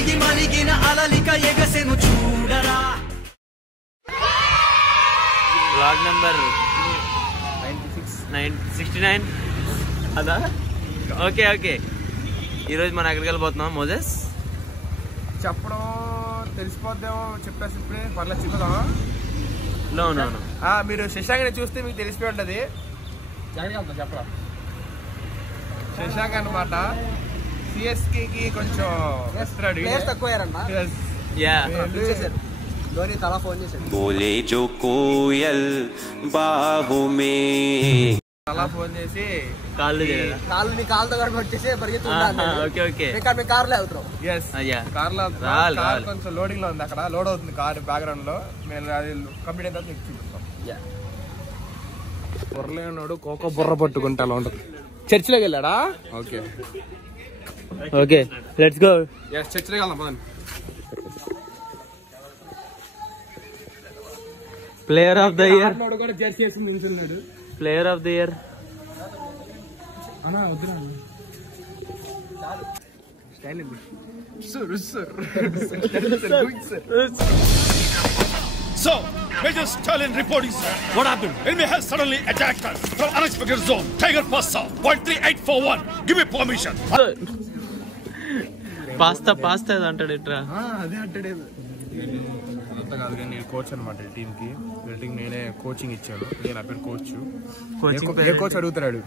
మరిగి మరిగిన అలలిక ఎగసెను చూడరా. బ్లాగ్ నెంబర్ 69 అదా? Okay okay. ఈరోజు మనం ఎక్కడికి వెళ్ళిపోతున్నాం మోజెస్? చెప్పడం తెలిసిపోద్దేమో, చెప్పేసి ఇప్పుడే పర్లేదు చెప్తామా? మీరు శశాంక్ని చూస్తే మీకు తెలిసిపోయి ఉంటుంది. చెప్పరా శశాంక్ అనమాట సిఎస్కేకి కొంచెం ధోని తలా ఫోన్ చేశాడు. బోలే జో కోయల్ బాహు మే అలా ఫోన్ చేసి కాళ్ళతో కూడా వచ్చేసి పరిగెత్తుకుంటాను. కార్లో వెళ్తున్నాం. కార్ కొంచెం లోడింగ్ లో ఉంది, అక్కడ లోడ్ అవుతుంది కార్ బ్యాక్గ్రౌండ్ లో. మేము అది కంప్లీట్ అయిన తర్వాత మీకు చూపిస్తాం. బుర్రలేనాడు కోకో బుర్ర పట్టుకుంటా అలా ఉంటుంది. చర్చిలోకి వెళ్ళాడా? Okay okay let's go. చర్చిలోకి వెళ్దాం పదండి. ప్లేయర్ ఆఫ్ ద ఇయర్, కూడా జెర్సీ వేసి నిల్చున్నాడు. Player of the year. So, Major Stalin reporting, sir. What happened? Enemy has suddenly attacked us from unexpected zone. Tiger Pasta, 13841. Give me permission. Pasta అంటాడు ఇట్రా. అదే అంటాడే. అంతా కాదు కానీ నేను కోచ్ అనమాట ఈ టీంకి. వీళ్ళకి నేనే కోచింగ్ ఇచ్చాను. ఇదే నా పేరు కోచ్. ఏ కోచ్ అడుగుతాడు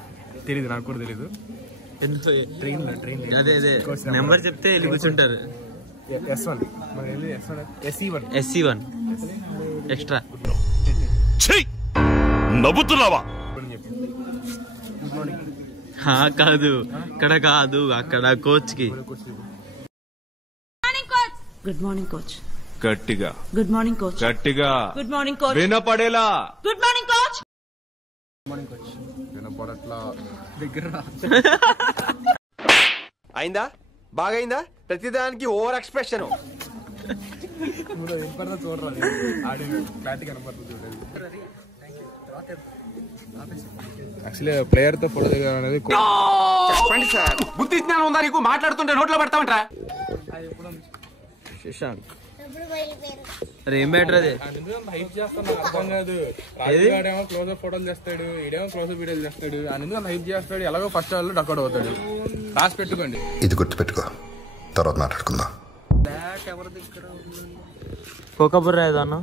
తెలీదు, నాకు కూడా తెలీదు. ట్రైన్ అదే నెంబర్ చెప్తే వెళ్ళి కూర్చుంటారు. S1 SC1 extra. నవ్వుతున్నావా? కాదు, ఇక్కడ కాదు, అక్కడ కోచ్ కి. Good morning coach. గట్టిగా. Good morning coach. గట్టిగా. Good morning coach. వినపడేలా. Good morning coach. వినపడట్లా. దగ్గర అయిందా? బాగైందా? ప్రతిదానికి ఓవర్ ఎక్స్ప్రెషన్. చూడరా ఆడి క్లారిటీ కనపడుతుంది. యాక్చువల్లీ ప్లేయర్ తో ఫోటో దిగడం అనేది చెప్పండి సార్. బుద్ధి జ్ఞానం ఉందా నీకు? మాట్లాడుతుంటే నోట్లో పెడతామంటరా? శశాంక్ అరే ఏం బెటర్ అది హైప్ చేస్తాను, అర్థం కాదు. రాజుగాడేమో క్లోజ్అప్ ఫోటోలు చేస్తాడు, ఈడేమో క్లోజ్అప్ వీడియోలు చేస్తాడు. అందుకని హైప్ చేస్తాడు. ఎలాగో ఫస్ట్ వాళ్ళు డక్అట్ అవుతాడు. రాసి పెట్టుకోండి. ఇది గుర్తుపెట్టుకో, తర్వాత మాట్లాడుకుందాం. కోక బుర్ర ఏదన్నా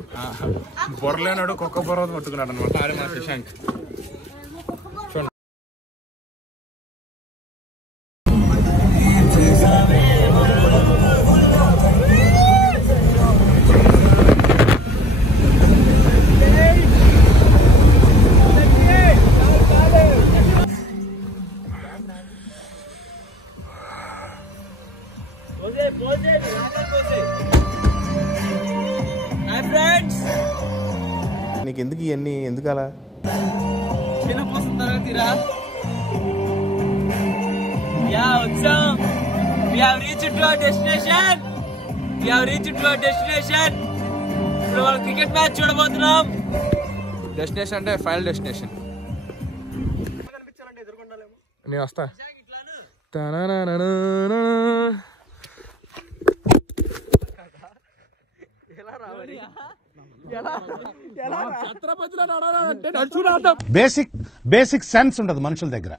బొర్రలేనాడు కుక్క బుర్ర పట్టుకున్నాడు అనమాట. ఆడే మన శశాంక్. నీకు ఎందుకు ఇవన్నీ? ఎందుకు అలా? క్రికెట్ మ్యాచ్ చూడబోతున్నాం. డెస్టినేషన్ అంటే ఫైనల్ డెస్టినేషన్. నేను వస్తా. బేసిక్ సెన్స్ ఉండదు మనుషుల దగ్గర.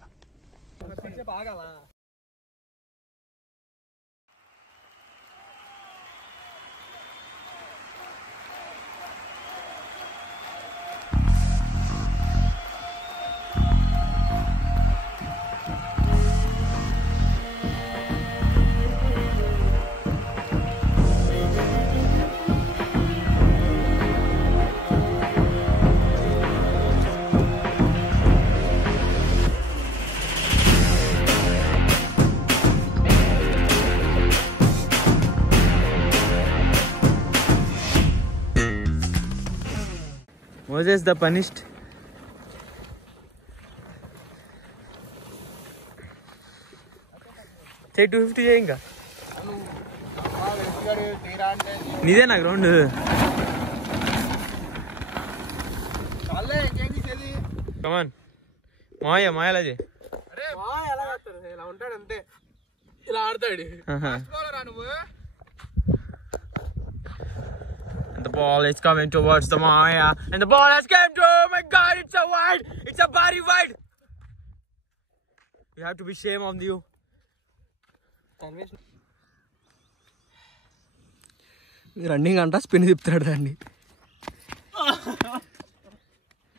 Moses the punished. Say 250 చేయింగా. నీదేనా గ్రౌండ్? కమాన్ మాయలా చే. ఇలా ఉంటాడు అంతే, ఇలా ఆడతాడు. The ball is coming towards the Maya, and the ball has come to. Oh my God! It's a wide. It's a very wide. You have to be shame on you. Running అంటా spin తిప్పుతాడు దాన్ని.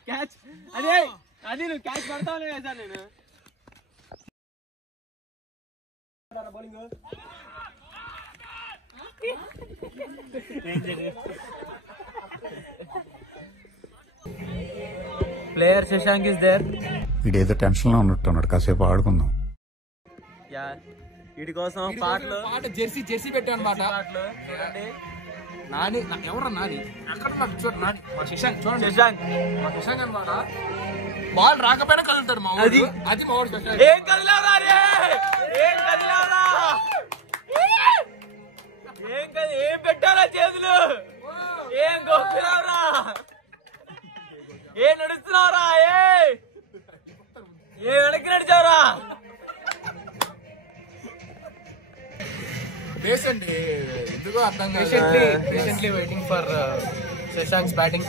Catch అదే అది నువ్వు catch పడతావు కదా నేను. Player Shashank is there. వీడేదో టెన్షన్ లో ఉన్నట్టున్నాడు, కాసేపు ఆడుకుందాం. వీడి కోసం పాటలు జెర్సీ పెట్టాను అనమాట. నాని ఎవరా నాని అక్కడ చూడండి, నాని మా శశాంక్ చూడండి, శశాంక్ అనమాట. బాల్ రాకపోయినా కదులుతాడు మా అది మా వాడు శశాంక్. ఏం కదిలారా రే, ఏం కదిలారా, ఏం పెట్టారా చేతులు, ఏం గొప్పరా, ఏం నడుస్తున్నారా, ఏ వెనక్కి నడిచారా. Patiently waiting for Shashank's batting.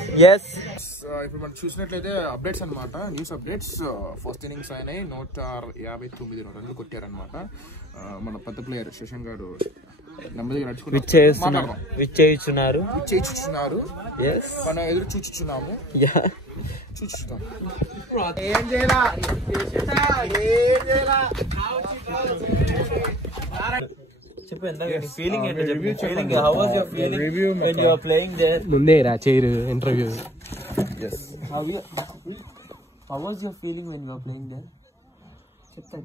ఇప్పుడు మనం చూసినట్లయితే అప్డేట్స్ అనమాట, న్యూస్ అప్డేట్స్. ఫస్ట్ ఇన్నింగ్స్ అయినాయి, 159 రన్లు కొట్టారనమాట. మన పెద్ద ప్లేయర్ శశాంక్ గారు నెమ్మదిగా నడుచుకున్నారు, విచ్చేయిస్తున్నారు, మనం ఎదురు చూచుచున్నాము. చూచుతాం చెప్పు ఎంత ఫీలింగ్ ఏంటో చెప్పు. Feeling how was your feeling when you are playing there? ముందే రా చేయరు interview. How was your feeling when you were playing there? చెప్పాలి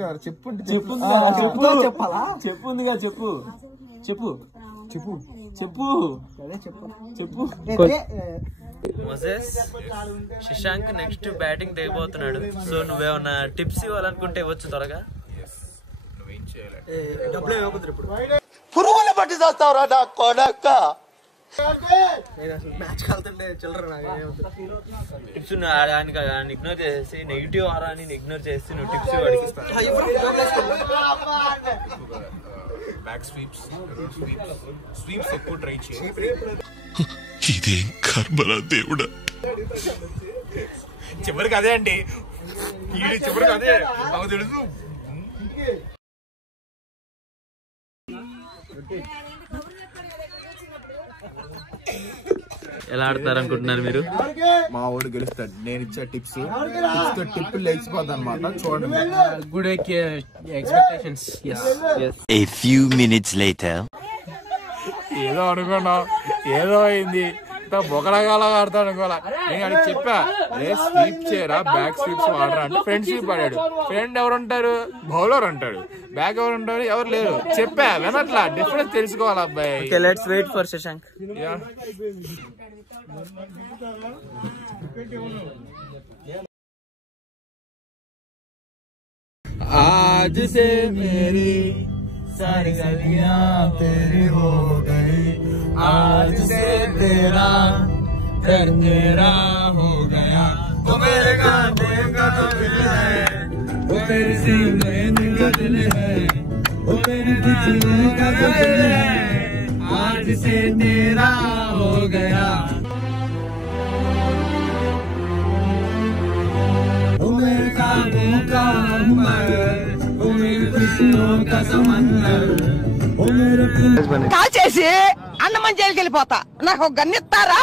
కదా, చెప్పుంది చెప్పాలా, చెప్పుందిగా, చెప్పు చెప్పు చెప్పు చెప్పు చెప్పు. మొజెస్ శశాంక్ నెక్స్ట్ బ్యాటింగ్ దిగబోతున్నాడు. సో నువ్వేమన్నా టిప్స్ ఇవ్వాలనుకుంటే ఇవ్వచ్చు త్వరగా. డబ్బులు ఇవ్వకపోతే ఇప్పుడు పురుగుల పట్టి చేస్తావురా నా కొడక. మ్యాచ్ వెళ్తుంటే చిల్లర టిప్స్ ఇగ్నోర్ చేసి నెగిటివ్ ఆరాని ఇగ్నోర్ చేసి నువ్వు టిప్స్ అడిగిస్తాను. బ్యాక్ స్వీప్స్ ఎక్కువ ట్రై చేయి. ఇదేం కర్మరా దేవుడా. చివరికి అదే అండి, చివరికి అదే నాకు తెలుసు. ఎలా ఆడతారు అనుకుంటున్నారు మీరు? మా వాడు గెలుస్తాడు, నేను ఇచ్చే టిప్స్ టిప్ లేచిపోద్ది అనమాట. చూడండి, good expectations. A few minutes later. ఏదో అనుకున్నా, ఏదో అయింది, బొగడగాల ఆడతాడు అనుకోవాలా. నేను అడిగి చెప్పా, స్వీప్ చేయరా, బ్యాక్ స్వీప్స్ వాడరా అంటే ఫ్రంట్ స్వీప్ ఆడాడు. ఫ్రంట్ ఎవరు ఉంటారు, బౌలర్ అంటాడు. బ్యాక్ ఎవరు ఉంటారు, ఎవరు లేరు. చెప్పా వినట్లా, డిఫరెన్స్ తెలుసుకోవాలి అబ్బాయి. Let's wait for Shashank. आज से मेरी सारी गलियां तेरी हो गई, आज से तेरा घर मेरा हो गया. वो मेरे कांधे का दिल है, वो तेरे सीने का दिल है, वो मेरे दिल का दिल है, आज से तेरा हो गया. वो मेरे कांधों का अंबर, वो मेरी खुशियों का समंदर, वो मेरे కాల్ చేసి అన్నమని జైలుకి వెళ్ళిపోతా, నాకు గన్నిస్తారా?